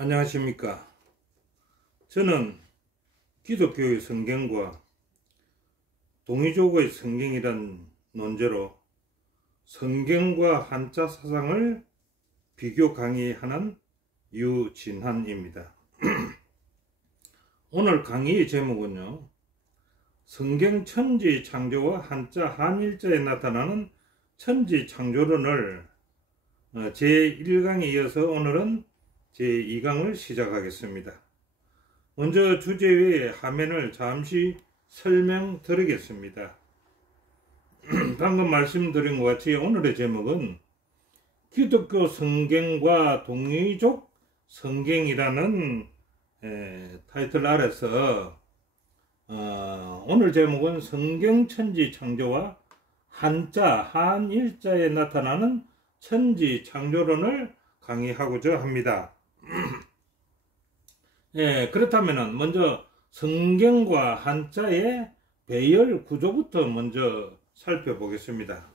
안녕하십니까. 저는 기독교의 성경과 동이족의 성경이란 논제로 성경과 한자 사상을 비교 강의하는 유진한입니다. 오늘 강의의 제목은요, 성경 천지 창조와 한자 한일자에 나타나는 천지 창조론을 제1강에 이어서 오늘은 제2강을 시작하겠습니다. 먼저 주제의 화면을 잠시 설명드리겠습니다. 방금 말씀드린 것 같이 오늘의 제목은 기독교 성경과 동이족 성경이라는 타이틀 아래서 오늘 제목은 성경 천지 창조와 한자 한일자에 나타나는 천지 창조론을 강의하고자 합니다. 그렇다면 먼저 성경과 한자의 배열 구조부터 먼저 살펴보겠습니다.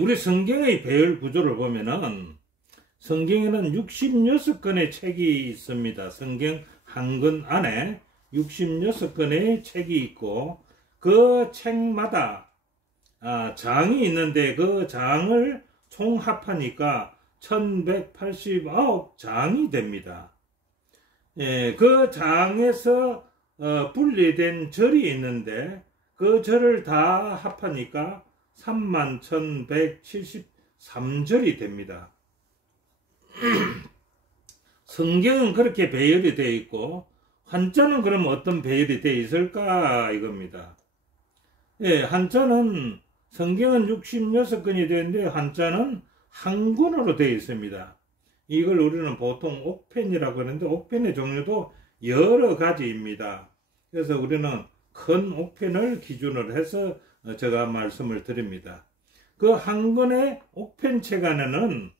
우리 성경의 배열 구조를 보면은 성경에는 66권의 책이 있습니다. 성경 한 권 안에 66권의 책이 있고 그 책마다 장이 있는데 그 장을 총합하니까 1189장이 됩니다. 그 장에서 분리된 절이 있는데 그 절을 다 합하니까 31,173절이 됩니다. 성경은 그렇게 배열이 되어 있고 한자는 그럼 어떤 배열이 되어 있을까 이겁니다. 한자는 성경은 66권이 되는데 한자는 한 권으로 되어 있습니다. 이걸 우리는 보통 옥펜이라고 하는데 옥펜의 종류도 여러 가지입니다. 그래서 우리는 큰 옥펜을 기준으로 해서 제가 말씀을 드립니다. 그 한 권의 옥펜책 안에는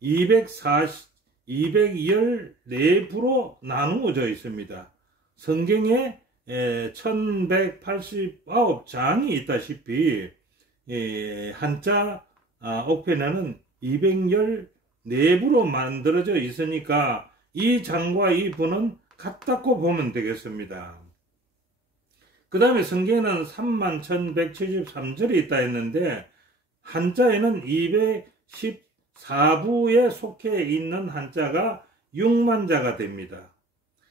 214부로 나누어져 있습니다. 성경에 1189장이 있다시피 한자 옥펜에는 214부로 만들어져 있으니까 이 장과 이 부는 같다고 보면 되겠습니다. 그 다음에 성경에는 31,173절이 있다 했는데 한자에는 214부에 속해 있는 한자가 6만자가 됩니다.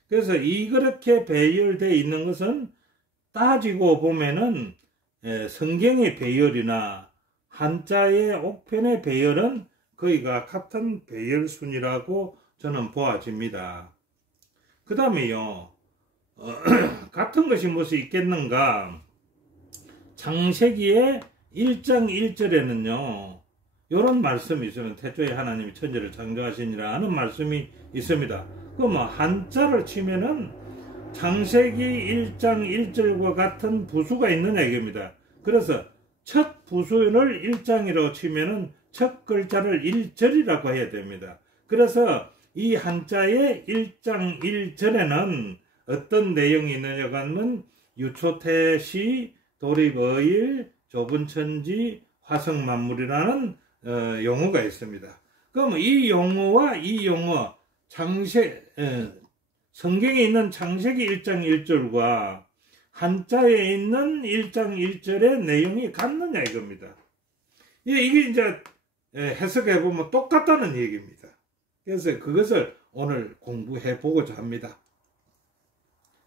그래서 그렇게 배열되어 있는 것은 따지고 보면은 성경의 배열이나 한자의 옥편의 배열은 거의가 같은 배열순이라고 저는 보아집니다. 그 다음에요, 같은 것이 무엇이 있겠는가? 창세기의 1장 1절에는요, 이런 말씀이 있으면 태초에 하나님이 천지를 창조하시니라 하는 말씀이 있습니다. 그럼 한자를 치면은 창세기 1장 1절과 같은 부수가 있느냐 이겁니다. 그래서 첫 부수를 1장이라고 치면은 첫 글자를 1절이라고 해야 됩니다. 그래서 이 한자의 1장 1절에는 어떤 내용이 있느냐고 하면 유초태시, 도립어일, 좁은 천지, 화성만물이라는 용어가 있습니다. 그럼 이 용어와 이 용어 성경에 있는 창세기 1장 1절과 한자에 있는 1장 1절의 내용이 같느냐 이겁니다. 이게 이제 해석해보면 똑같다는 얘기입니다. 그래서 그것을 오늘 공부해 보고자 합니다.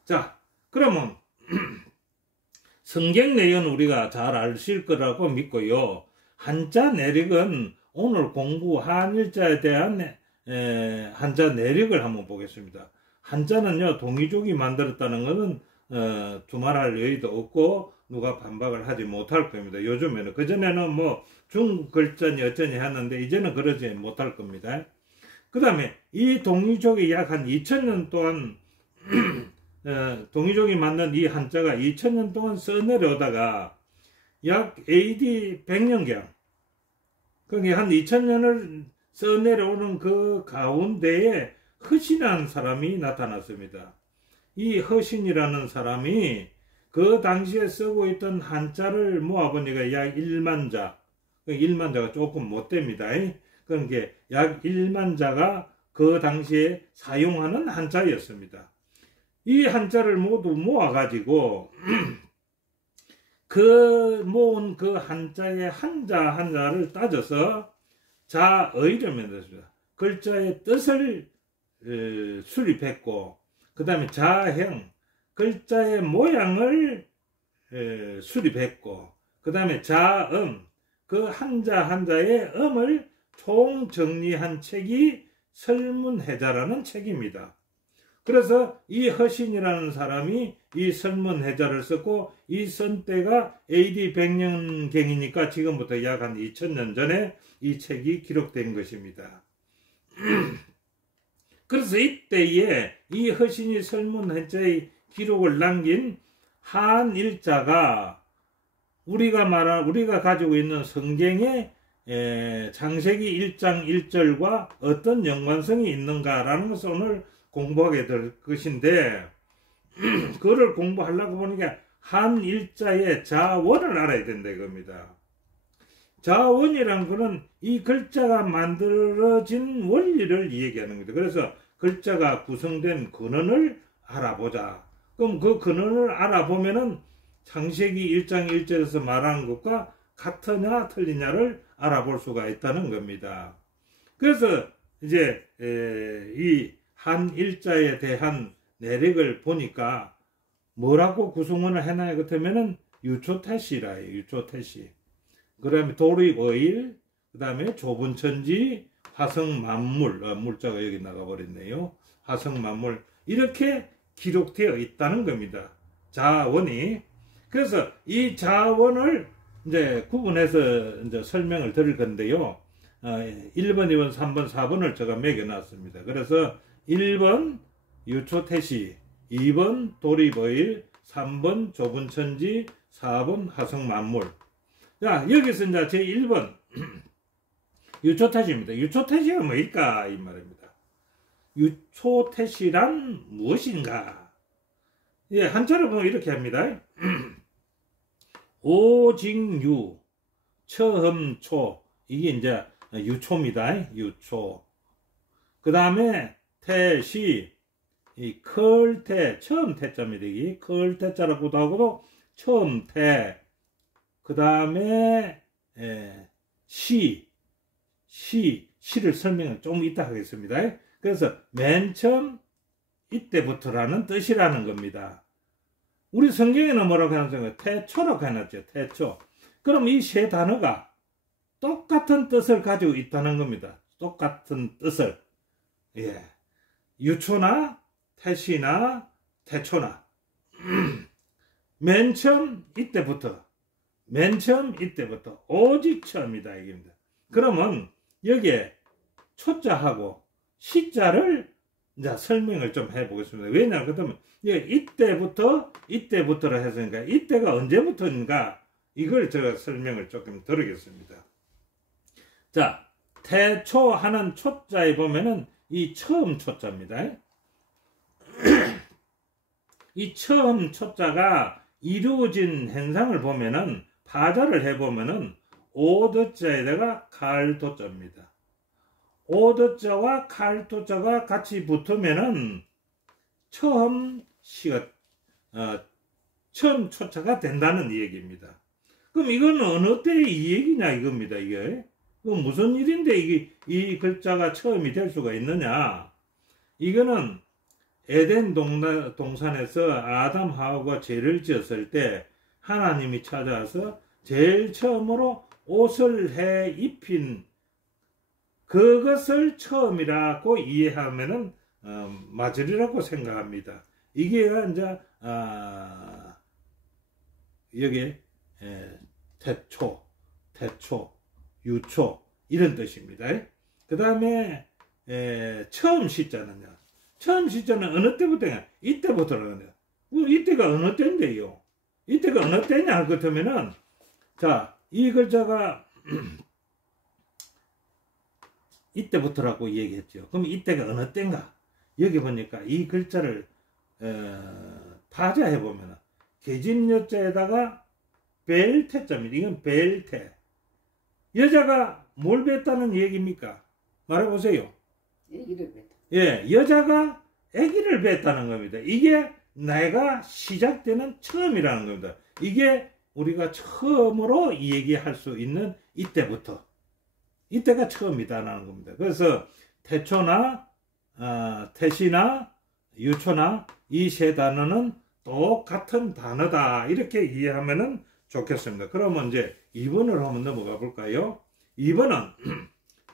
자, 그러면 성경 내용은 우리가 잘 아실 거라고 믿고요. 한자 내력은 오늘 공부 한일자에 대한 한자 내력을 한번 보겠습니다. 한자는요, 동이족이 만들었다는 것은 두말할 여의도 없고 누가 반박을 하지 못할 겁니다. 요즘에는 그전에는 뭐 중국 글자니 어쩌니 했는데 이제는 그러지 못할 겁니다. 그 다음에 이 동이족이 약 한 2000년 동안 동이족이 만든 이 한자가 2000년 동안 써내려오다가 약 AD 100년경 그러니까 한 2000년을 써내려오는 그 가운데에 허신이라는 사람이 나타났습니다. 이 허신이라는 사람이 그 당시에 쓰고 있던 한자를 모아보니까 약 1만 자, 1만 자가 조금 못 됩니다. 그러니까 약 1만 자가 그 당시에 사용하는 한자였습니다. 이 한자를 모두 모아가지고 그 모은 그 한자의 한자 한자를 따져서 자의를 만들었습니다. 글자의 뜻을 수립했고, 그 다음에 자형, 글자의 모양을 수립했고, 그 다음에 자음, 그 한자 한자의 음을 총정리한 책이 설문해자라는 책입니다. 그래서 이 허신이라는 사람이 이 설문해자를 썼고, 이 쓴 때가 AD 100년경이니까 지금부터 약 한 2000년 전에 이 책이 기록된 것입니다. 그래서 이때에 이 허신이 설문해자의 기록을 남긴 한일자가 우리가 가지고 있는 성경의 창세기 1장 1절과 어떤 연관성이 있는가라는 것을 오늘 공부하게 될 것인데, 그거를 공부하려고 보니까 한일자의 자원을 알아야 된다 이겁니다. 자원이란 거는 이 글자가 만들어진 원리를 얘기하는 겁니다. 그래서 글자가 구성된 근원을 알아보자. 그럼 그 근원을 알아보면은 창세기 1장 1절에서 말하는 것과 같으냐 틀리냐를 알아볼 수가 있다는 겁니다. 그래서 이제 이 한일자에 대한 내력을 보니까 뭐라고 구성원을 해놔야 그렇다면은 유초태시라 해요. 유초태시. 그 다음에 도립어일, 그 다음에 좁은천지, 화성만물, 물자가 여기 나가버렸네요. 화성만물, 이렇게 기록되어 있다는 겁니다. 자원이. 그래서 이 자원을 이제 구분해서 이제 설명을 드릴 건데요. 1번, 2번, 3번, 4번을 제가 매겨놨습니다. 그래서 1번 유초태시, 2번 도립어일, 3번 좁은천지, 4번 화성만물. 자, 여기서 이제 제 1번 유초태시입니다. 유초태시가 뭐일까 이 말입니다. 유초태시란 무엇인가? 예, 한자로 보면 이렇게 합니다. 오직유, 처음초, 이게 이제 유초입니다. 유초. 그 다음에 태시, 이 클태, 처음 태자입니다. 이 클태자라고도 하고도 처음 태. 그 다음에 시를 설명을 좀 이따 하겠습니다. 그래서 맨 처음 이때부터라는 뜻이라는 겁니다. 우리 성경에는 뭐라고 해놨어요? 태초라고 해놨죠. 태초. 그럼 이 세 단어가 똑같은 뜻을 가지고 있다는 겁니다. 똑같은 뜻을. 예. 유초나 태시나 태초나 맨 처음 이때부터 오직 처음이다 이겁니다. 그러면 여기에 초자하고 시자를 이제 설명을 좀 해보겠습니다. 왜냐하면 그러면 이때부터라 했으니까 이때가 언제부터인가 이걸 제가 설명을 조금 드리겠습니다. 자, 태초 하는 초자에 보면은 이 처음 초자입니다. 이 처음 초자가 이루어진 현상을 보면은 파자를 해보면은 오도자에다가 칼도자입니다. 오도자와 칼도자가 같이 붙으면은 처음 초자가 된다는 얘기입니다. 그럼 이건 어느 때의 이 얘기냐 이겁니다. 이게 무슨 일인데 이 글자가 처음이 될 수가 있느냐? 이거는 에덴 동산에서 아담 하와가 죄를 지었을 때 하나님이 찾아와서 제일 처음으로 옷을 해 입힌 그것을 처음이라고 이해하면은 맞으리라고 생각합니다. 이게 이제 여기 태초, 유초 이런 뜻입니다. 그 다음에 처음 시자는요. 처음 시자는 어느 때부터냐? 이때부터라고요. 이때가 어느 때인데요? 이때가 어느 때냐 할 것 같으면은 자, 이 글자가 이때부터라고 얘기했죠. 그럼 이때가 어느 때인가? 여기 보니까 이 글자를 파자해 보면 계진여자에다가 벨태자입니다. 이건 벨태. 여자가 뭘 뱉다는 얘기입니까? 말해보세요. 이를 뱉다. 예, 여자가 아기를 뵀다는 겁니다. 이게 내가 시작되는 처음이라는 겁니다. 이게 우리가 처음으로 이 얘기할 수 있는 이때부터. 이때가 처음이다라는 겁니다. 그래서 태초나 태시나 유초나 이 세 단어는 똑같은 단어다. 이렇게 이해하면 좋겠습니다. 그러면 이제 2번으로 한번 넘어가 볼까요? 2번은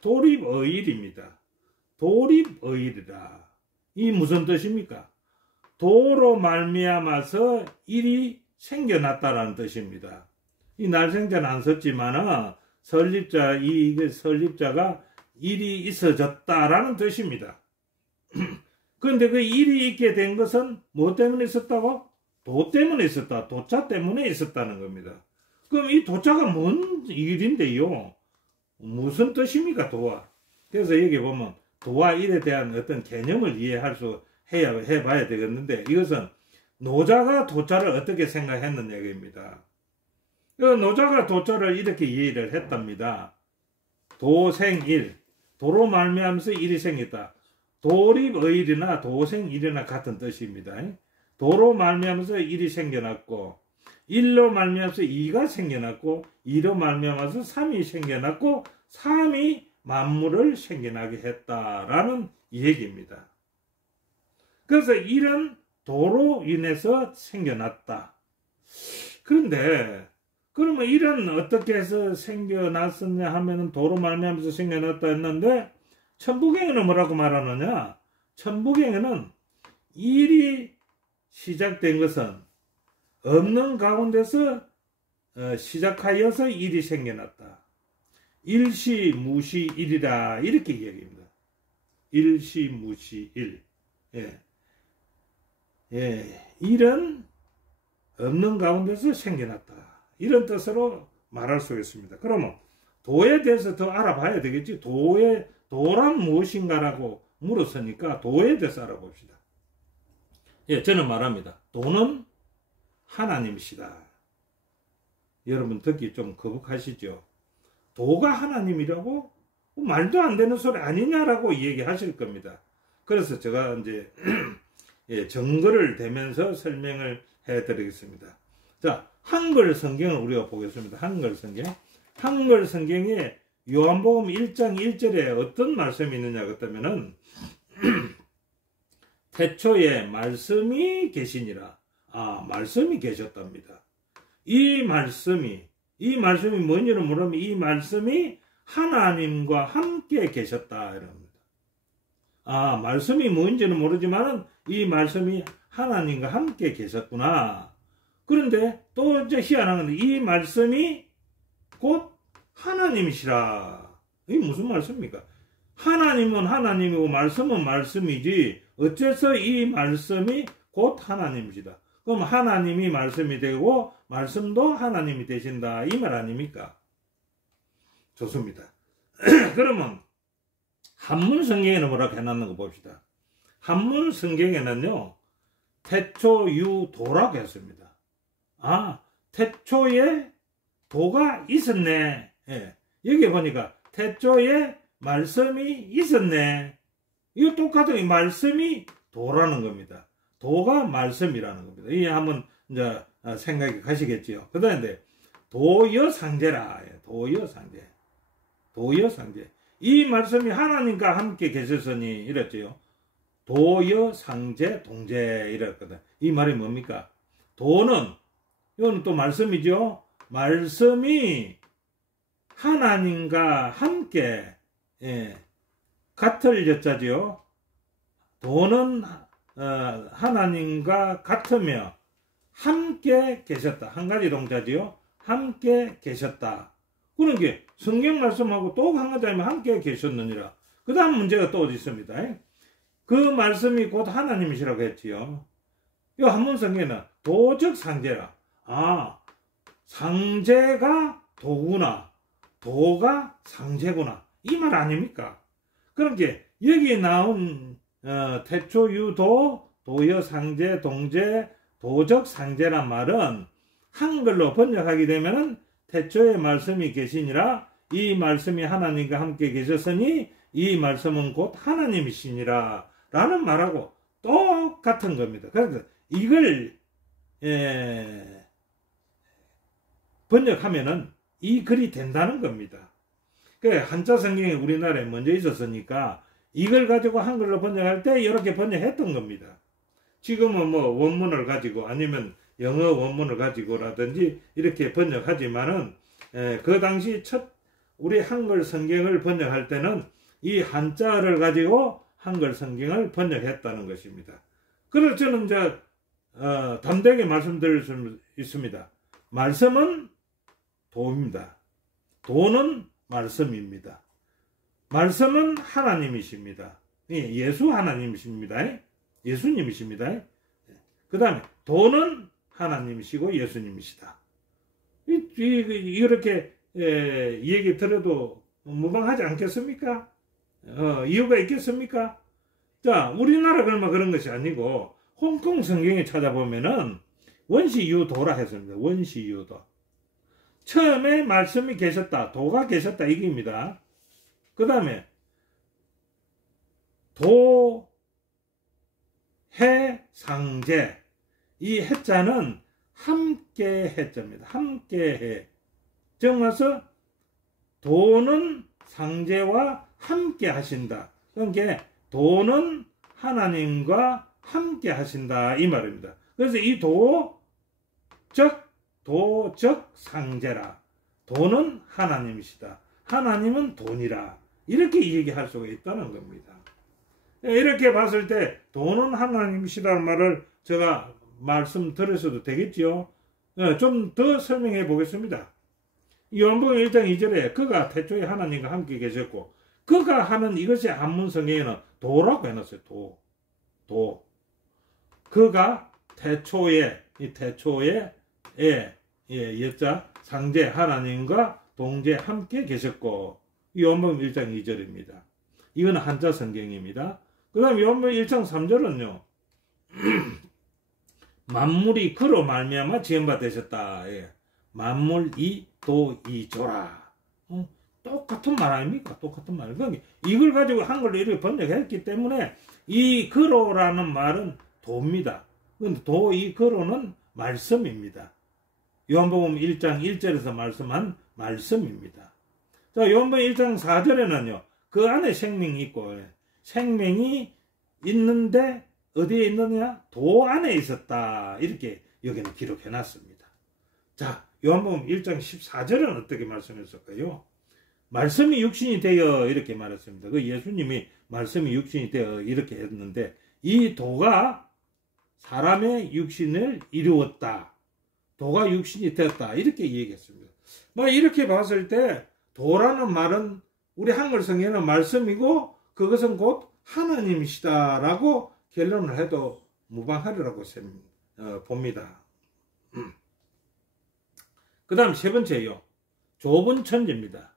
도립어일입니다. 도립어일이라. 이 무슨 뜻입니까? 도로 말미암아서 일이 생겨났다라는 뜻입니다. 이 날생자는 안 썼지만은 설립자가 일이 있어졌다라는 뜻입니다. 그런데 그 일이 있게 된 것은 뭐 때문에 있었다고? 도 때문에 있었다. 도자 때문에 있었다는 겁니다. 그럼 이 도자가 뭔 일인데요? 무슨 뜻입니까, 도와? 그래서 여기 보면 도와 일에 대한 어떤 개념을 이해할 수 해봐야 되겠는데, 이것은 노자가 도자를 어떻게 생각했는 얘기입니다. 노자가 도자를 이렇게 이해를 했답니다. 도생일, 도로 말미암아서 일이 생겼다. 도립의일이나 도생일이나 같은 뜻입니다. 도로 말미암아서 일이 생겨났고, 일로 말미암아서 이가 생겨났고, 이로 말미암아서 삼이 생겨났고, 삼이 만물을 생겨나게 했다라는 얘기입니다. 그래서 일은 도로 인해서 생겨났다. 그런데 그러면 일은 어떻게 해서 생겨났었냐 하면은 도로 말미암아서 생겨났다 했는데, 천부경에는 뭐라고 말하느냐? 천부경에는 일이 시작된 것은 없는 가운데서 시작하여서 일이 생겨났다. 일시무시일이라 이렇게 이야기합니다. 일시무시일. 예. 예. 일은 없는 가운데서 생겨났다. 이런 뜻으로 말할 수 있습니다. 그러면 도에 대해서 더 알아봐야 되겠지. 도란 무엇인가라고 물었으니까 도에 대해서 알아봅시다. 예, 저는 말합니다. 도는 하나님이시다. 여러분 듣기 좀 거북하시죠? 도가 하나님이라고? 말도 안 되는 소리 아니냐라고 얘기하실 겁니다. 그래서 제가 이제 예, 증거를 대면서 설명을 해드리겠습니다. 자, 한글 성경을 우리가 보겠습니다. 한글 성경. 한글 성경에 요한복음 1장 1절에 어떤 말씀이 있느냐 그랬다면은 태초에 말씀이 계시니라. 말씀이 계셨답니다. 이 말씀이 뭔지를 모르면 이 말씀이 하나님과 함께 계셨다 이럽니다. 말씀이 뭔지는 모르지만은 이 말씀이 하나님과 함께 계셨구나. 그런데 또 이제 희한한 건데 이 말씀이 곧 하나님이시라. 이게 무슨 말씀입니까? 하나님은 하나님이고 말씀은 말씀이지 어째서 이 말씀이 곧 하나님이시다. 그럼 하나님이 말씀이 되고 말씀도 하나님이 되신다. 이 말 아닙니까? 좋습니다. 그러면 한문 성경에는 뭐라고 해놨는 거 봅시다. 한문 성경에는요. 태초유도라고 했습니다. 태초에 도가 있었네. 예. 여기 보니까 태초에 말씀이 있었네. 이거 똑같은 말씀이 도라는 겁니다. 도가 말씀이라는 겁니다. 이게 한번 이제 생각이 가시겠지요. 그 다음에 도여상제라. 도여상제. 도여상제. 이 말씀이 하나님과 함께 계셨으니 이랬죠. 도여상제 동제 이랬거든. 이 말이 뭡니까? 도는 이건 또 말씀이죠. 말씀이 하나님과 함께 같을 여자지요. 도는 하나님과 같으며 함께 계셨다. 한 가지 동자지요. 함께 계셨다. 그런 게 성경 말씀하고 또 한 가지 하면 함께 계셨느니라. 그 다음 문제가 또 어디 있습니다. 그 말씀이 곧 하나님이시라고 했지요. 이 한문 성경에는 도적 상제라. 상제가 도구나. 도가 상제구나. 이 말 아닙니까? 그러니까 여기 나온 태초유도, 도여상제, 동제, 도적상제란 말은 한글로 번역하게 되면 태초에 말씀이 계시니라 이 말씀이 하나님과 함께 계셨으니 이 말씀은 곧 하나님이시니라 라는 말하고 똑같은 겁니다. 그래서 이걸 번역하면은 이 글이 된다는 겁니다. 그 한자 성경이 우리나라에 먼저 있었으니까 이걸 가지고 한글로 번역할 때 이렇게 번역했던 겁니다. 지금은 뭐 원문을 가지고 아니면 영어 원문을 가지고라든지 이렇게 번역하지만은 그 당시 첫 우리 한글 성경을 번역할 때는 이 한자를 가지고 한글 성경을 번역했다는 것입니다. 그래서 저는 이제 담대하게 말씀드릴 수 있습니다. 말씀은 도입니다. 도는 말씀입니다. 말씀은 하나님이십니다. 예수 하나님이십니다. 예수님이십니다. 그 다음에 도는 하나님이시고 예수님이시다. 이렇게 얘기 들어도 무방하지 않겠습니까? 이유가 있겠습니까? 자, 우리나라 그런 것이 아니고 홍콩 성경에 찾아보면은 원시유도라 했습니다. 원시유도. 처음에 말씀이 계셨다. 도가 계셨다. 이게입니다. 그 다음에 도, 해, 상제. 이 해자는 함께 해자입니다. 함께 해. 즉 말해서 도는 상제와 함께 하신다. 그러니까 도는 하나님과 함께 하신다 이 말입니다. 그래서 이 도적 상제라. 도는 하나님이시다. 하나님은 돈이라. 이렇게 얘기할 수가 있다는 겁니다. 이렇게 봤을 때 도는 하나님이시다는 말을 제가 말씀드렸어도 되겠죠. 좀 더 설명해 보겠습니다. 요한복음 1장 2절에 그가 태초에 하나님과 함께 계셨고 그가 하는 이것이 한문 성경에는 도라고 해놨어요. 도. 그가 태초에 이 태초에 여자 상제 하나님과 동제 함께 계셨고 요한복음 1장 2절입니다. 이건 한자 성경입니다. 그 다음 요한복음 1장 3절은요. 만물이 그로 말미암아 지은바 되셨다. 만물 이 조라. 똑같은 말 아닙니까? 똑같은 말. 그러니까 이걸 가지고 한글로 이렇게 번역했기 때문에 이 그로라는 말은 도입니다. 근데 이 그로는 말씀입니다. 요한복음 1장 1절에서 말씀한 말씀입니다. 자, 요한복음 1장 4절에는요. 그 안에 생명이 있고 생명이 있는데 어디에 있느냐? 도 안에 있었다. 이렇게 여기는 기록해 놨습니다. 자, 요한복음 1장 14절은 어떻게 말씀했을까요? 말씀이 육신이 되어 이렇게 말했습니다. 그 예수님이 말씀이 육신이 되어 이렇게 했는데 이 도가 사람의 육신을 이루었다. 도가 육신이 되었다. 이렇게 얘기했습니다. 이렇게 봤을 때 도라는 말은 우리 한글 성경에는 말씀이고 그것은 곧 하나님이시다라고 결론을 해도 무방하리라고 봅니다. 그 다음 세 번째요. 좁은 천지입니다.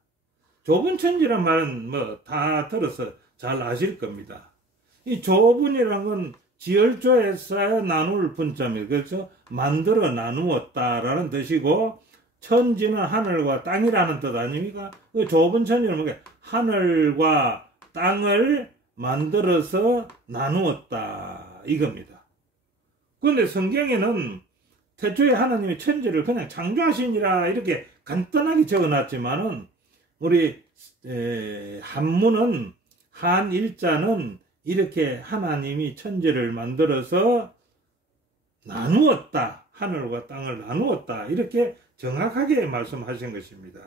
좁은 천지란 말은 다 들어서 잘 아실 겁니다. 이 좁은이란 건 지열조에서 나눌 분자입니다. 그래서 만들어 나누었다라는 뜻이고 천지는 하늘과 땅이라는 뜻 아닙니까? 그 좁은 천지는 뭐게 하늘과 땅을 만들어서 나누었다 이겁니다. 그런데 성경에는 태초에 하나님이 천지를 그냥 창조하시니라 이렇게 간단하게 적어놨지만은 우리 한문은 한일자는 이렇게 하나님이 천지를 만들어서 나누었다. 하늘과 땅을 나누었다. 이렇게 정확하게 말씀하신 것입니다.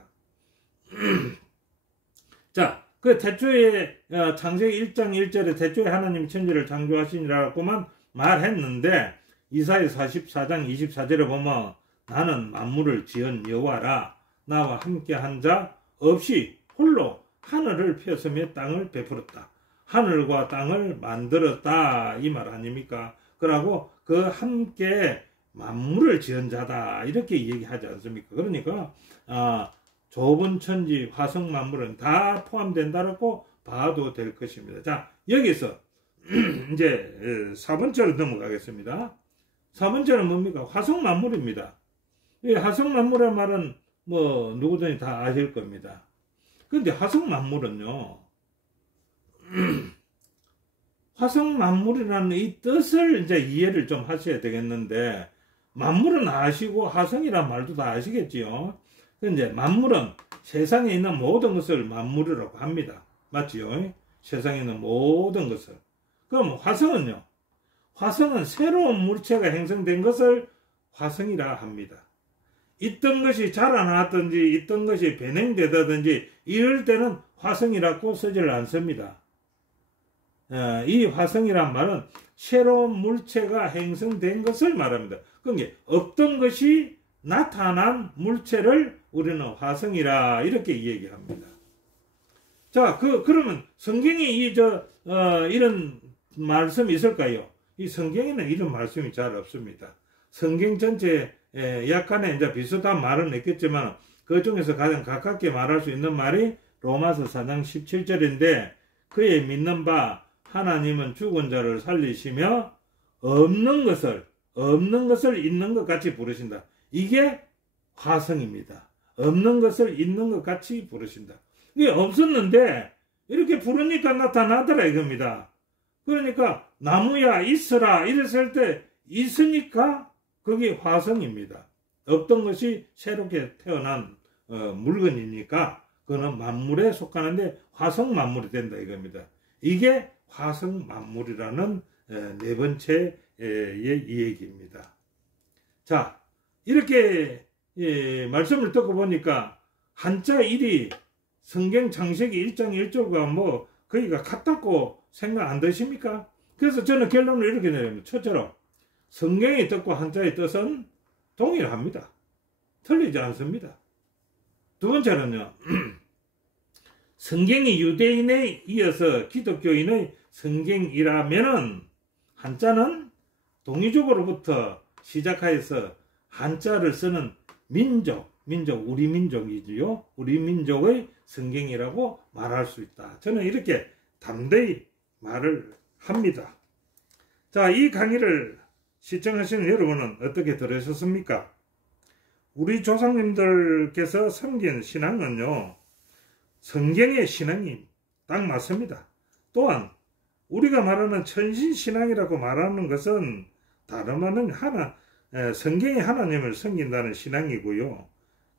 자, 그 태초에 창세기 1장 1절에 태초에 하나님이 천지를 창조하시니라고만 말했는데 이사야 44장 24절에 보면 나는 만물을 지은 여호와라 나와 함께한 자 없이 홀로 하늘을 펴서며 땅을 베풀었다. 하늘과 땅을 만들었다 이 말 아닙니까? 그러고 그 함께 만물을 지은 자다 이렇게 얘기하지 않습니까? 그러니까 좁은 천지 화성 만물은 다 포함된다라고 봐도 될 것입니다. 자, 여기서 이제 4번째로 넘어가겠습니다. 4번째는 뭡니까? 화성 만물입니다. 이 화성 만물의 말은 누구든지 다 아실 겁니다. 그런데 화성 만물은요, 화성 만물이라는 이 뜻을 이제 이해를 좀 하셔야 되겠는데, 만물은 아시고 화성이란 말도 다 아시겠지요. 근데 만물은 세상에 있는 모든 것을 만물이라고 합니다. 맞지요? 세상에 있는 모든 것을. 그럼 화성은요? 화성은 새로운 물체가 형성된 것을 화성이라 합니다. 있던 것이 자라나든지 있던 것이 변형되다든지 이럴 때는 화성이라고 쓰지를 않습니다. 이 화성이란 말은 새로운 물체가 형성된 것을 말합니다. 그러니까 없던 것이 나타난 물체를 우리는 화성이라 이렇게 얘기합니다. 자, 그러면 성경에 이런 말씀이 있을까요? 이 성경에는 이런 말씀이 잘 없습니다. 성경 전체에 약간의 이제 비슷한 말은 있겠지만 그 중에서 가장 가깝게 말할 수 있는 말이 로마서 4장 17절인데 그의 믿는 바 하나님은 죽은 자를 살리시며 없는 것을 있는 것 같이 부르신다. 이게 화성입니다. 없는 것을 있는 것 같이 부르신다. 이게 없었는데 이렇게 부르니까 나타나더라 이겁니다. 그러니까 나무야 있어라 이랬을 때 있으니까 그게 화성입니다. 없던 것이 새롭게 태어난 물건이니까 그거는 만물에 속하는데 화성 만물이 된다 이겁니다. 이게 화성 만물이라는 네 번째의 이 얘기입니다. 자, 이렇게 말씀을 듣고 보니까 한자 일이 성경 창세기 1장 1절과 뭐 거기가 같다고 생각 안 드십니까? 그래서 저는 결론을 이렇게 내립니다. 첫째로 성경의 뜻과 한자의 뜻은 동일합니다. 틀리지 않습니다. 두 번째는요. 성경이 유대인에 이어서 기독교인의 성경이라면은 한자는 동이족으로부터 시작하여서 한자를 쓰는 우리 민족이지요. 우리 민족의 성경이라고 말할 수 있다. 저는 이렇게 담대히 말을 합니다. 자, 이 강의를 시청하시는 여러분은 어떻게 들으셨습니까? 우리 조상님들께서 섬긴 신앙은요, 성경의 신앙이 딱 맞습니다. 또한 우리가 말하는 천신신앙이라고 말하는 것은 다름 아닌 성경의 하나님을 섬긴다는 신앙이고요.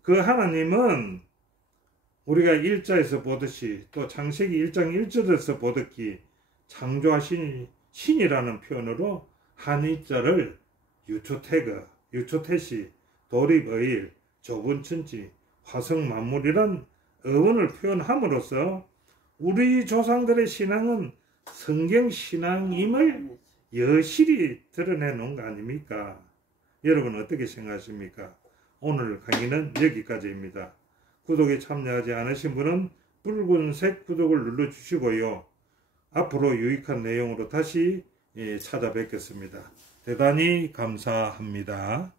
그 하나님은 우리가 1자에서 보듯이 또 창세기 1장 1절에서 보듯이 창조하신 신이라는 표현으로 한의자를 유초태시, 도립의일, 좁은천지, 화성만물이란 어원을 표현함으로써 우리 조상들의 신앙은 성경신앙임을 여실히 드러내 놓은 거 아닙니까? 여러분 어떻게 생각하십니까? 오늘 강의는 여기까지입니다. 구독에 참여하지 않으신 분은 붉은색 구독을 눌러주시고요. 앞으로 유익한 내용으로 다시 찾아뵙겠습니다. 대단히 감사합니다.